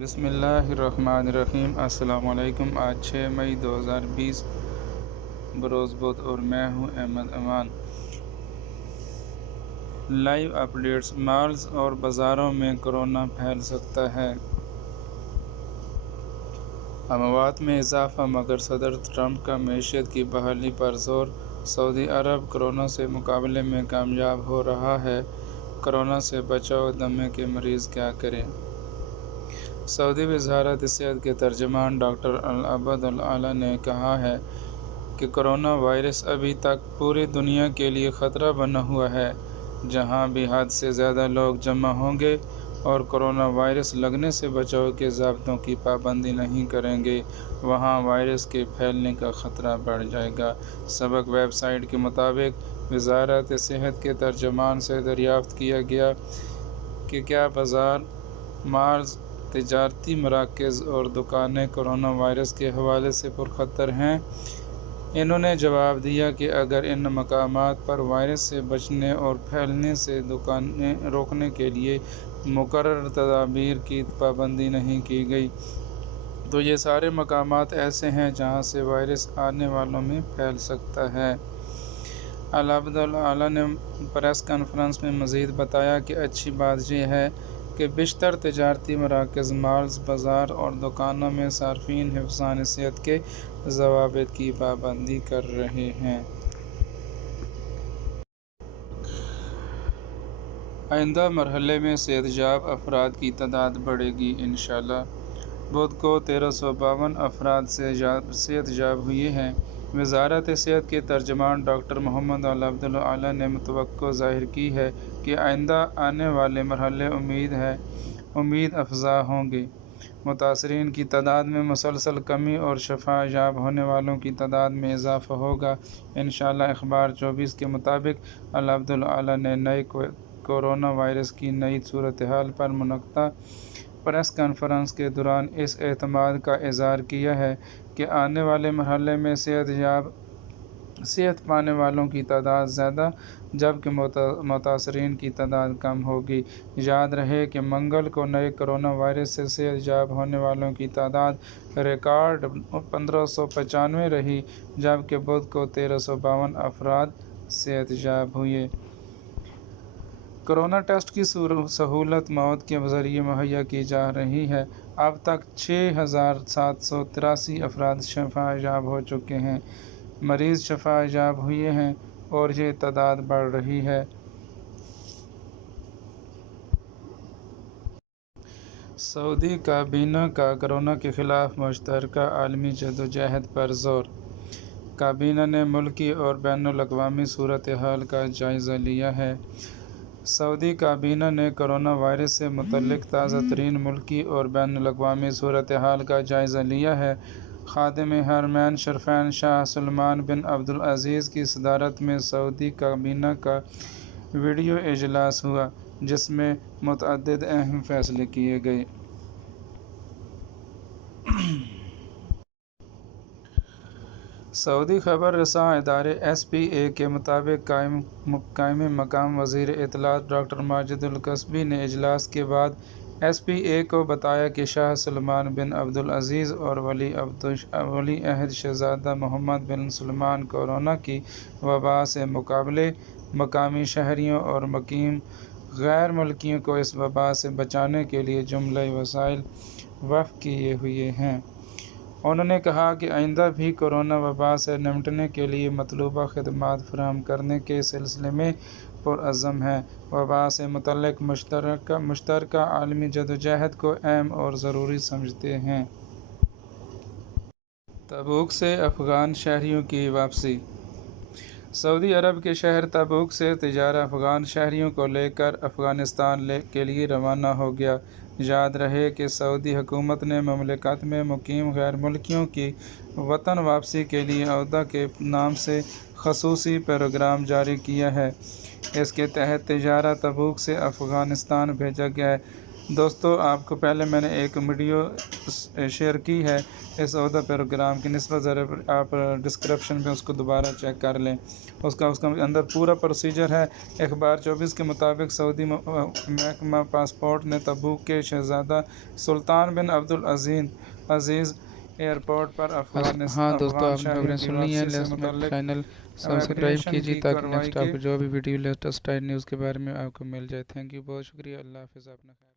بسم اللہ الرحمن الرحیم۔ السلام علیکم۔ آج 6 مئی 2020 بروز بدھ اور میں ہوں احمد امان۔ Live updates. مالز اور بازاروں میں کورونا پھیل سکتا ہے۔ اموات میں اضافہ مگر صدر ٹرمپ کا معیشت کی بحالی پر زور۔ سعودی عرب کورونا سے مقابلے میں کامیاب ہو رہا ہے۔ کورونا سے بچاؤ، دمے کے مریض کیا کریں؟ سعودی وزارت صحت کے ترجمان ڈاکٹر العبد العلا نے کہا ہے کہ کورونا وائرس ابھی تک پوری دنیا کے لیے خطرہ بنا ہوا ہے۔ جہاں بھی حد سے زیادہ لوگ جمع ہوں گے اور کورونا وائرس لگنے سے بچاؤ کے ضابطوں کی پابندی نہیں کریں گے، وہاں وائرس کے پھیلنے کا خطرہ بڑھ جائے گا۔ سبق ویب سائٹ کے مطابق وزارت صحت کے ترجمان سے دریافت کیا گیا کہ کیا بازار، مالز، تجارتی مراکز اور دکانیں کورونا وائرس کے حوالے سے پرخطر ہیں۔ انہوں نے جواب دیا کہ اگر ان مقامات پر وائرس سے بچنے اور پھیلنے سے دکانیں روکنے کے لیے مقررہ تدابیر کی پابندی نہیں کی گئی تو یہ سارے مقامات ایسے ہیں جہاں سے وائرس آنے والوں میں پھیل سکتا ہے۔ العبد العلا نے پریس کانفرنس میں مزید بتایا کہ اچھی بات یہ ہے کہ بیشتر تجارتی مراکز، مالز، بازار اور دکانوں میں صارفین حفظان صحت کے ضوابط کی پابندی کر رہے ہیں۔ آئندہ مرحلے میں صحت یاب افراد کی تعداد بڑھے گی انشاءاللہ۔ بدھ کو 1352 افراد سے صحت یاب ہوئے ہیں۔ وزارت صحت کے ترجمان ڈاکٹر محمد العبد العلا نے توقع ظاہر کی ہے کہ آئندہ آنے والے مرحلے امید افزا ہوں گے۔ متاثرین کی تعداد میں مسلسل کمی اور شفا یاب ہونے والوں کی تعداد میں اضافہ ہوگا انشاءاللہ۔ اخبار 24 کے مطابق العبد العلا نے نئے کورونا وائرس کی نئی صورتحال پر منعقدہ پریس کانفرنس کے دوران اس اعتماد کا اظہار کیا ہے کہ آنے والے مرحلے میں صحت پانے والوں کی تعداد زیادہ جبکہ متاثرین کی تعداد کم ہوگی۔ یاد رہے کہ منگل کو نئے کورونا وائرس سے صحت یاب ہونے والوں کی تعداد ریکارڈ 1595 رہی جبکہ بدھ کو 1352 افراد صحت یاب ہوئے۔ کورونا ٹیسٹ کی سہولت موت کے ذریعے مہیا کی جا رہی ہے۔ اب تک 6783 افراد شفا یاب ہو چکے ہیں، مریض شفا یاب ہوئے ہیں اور یہ تعداد بڑھ رہی ہے۔ سعودی کابینہ کا کورونا کے خلاف مشترکہ عالمی جدوجہد پر زور۔ کابینہ نے ملکی اور بین الاقوامی صورتحال کا جائزہ لیا ہے۔ سعودی کابینہ نے کورونا وائرس سے متعلق تازہ ترین ملکی اور بین الاقوامی صورتحال کا جائزہ لیا ہے۔ خادم حرمین شریفین شاہ سلمان بن عبدالعزیز کی صدارت میں سعودی کابینہ کا ویڈیو اجلاس ہوا جس میں متعدد اہم فیصلے کیے گئے۔ سعودی خبر رساں ادارے SPA کے مطابق قائم مقام وزیر اطلاعات ڈاکٹر ماجد الکسبی نے اجلاس کے بعد SPA کو بتایا کہ شاہ سلمان بن عبدالعزیز اور ولی عہد شہزادہ محمد بن سلمان کورونا کی وبا سے مقابلے، مقامی شہریوں اور مقیم غیر ملکیوں کو اس وبا سے بچانے کے لیے جملہ وسائل وقف کیے ہوئے ہیں۔ انہوں نے کہا کہ آئندہ بھی کورونا وبا سے نمٹنے کے لیے مطلوبہ خدمات فراہم کرنے کے سلسلے میں پرعزم ہیں۔ وبا سے متعلق مشترکہ عالمی جدوجہد کو اہم اور ضروری سمجھتے ہیں۔ تبوک سے افغان شہریوں کی واپسی۔ سعودی عرب کے شہر تبوک سے طیارہ افغان شہریوں کو لے کر افغانستان کے لیے روانہ ہو گیا۔ یاد رہے کہ سعودی حکومت نے مملکت میں مقیم غیر ملکیوں کی وطن واپسی کے لیے عودہ کے نام سے خصوصی پروگرام جاری کیا ہے۔ اس کے تحت طیارہ تبوک سے افغانستان بھیجا گیا ہے۔ دوستو آپ کو پہلے میں نے ایک ویڈیو شیئر کی ہے اس عہدہ پروگرام کی نسبت، ذرا آپ ڈسکرپشن پہ اس کو دوبارہ چیک کر لیں۔ اس کا اندر پورا پروسیجر ہے۔ اخبار 24 کے مطابق سعودی محکمہ پاسپورٹ نے تبوک کے شہزادہ سلطان بن عبدالعزیز ایئرپورٹ پر افغان خبریں سن لی ہیں، چینل سبسکرائب کیجیے تاکہ نیکسٹ آپ کو جو بھی ویڈیو لیٹسٹ نیوز کے بارے میں آپ کو مل جائے۔ تھینک یو، بہت شکریہ، اللہ حافظ، اپنا خیال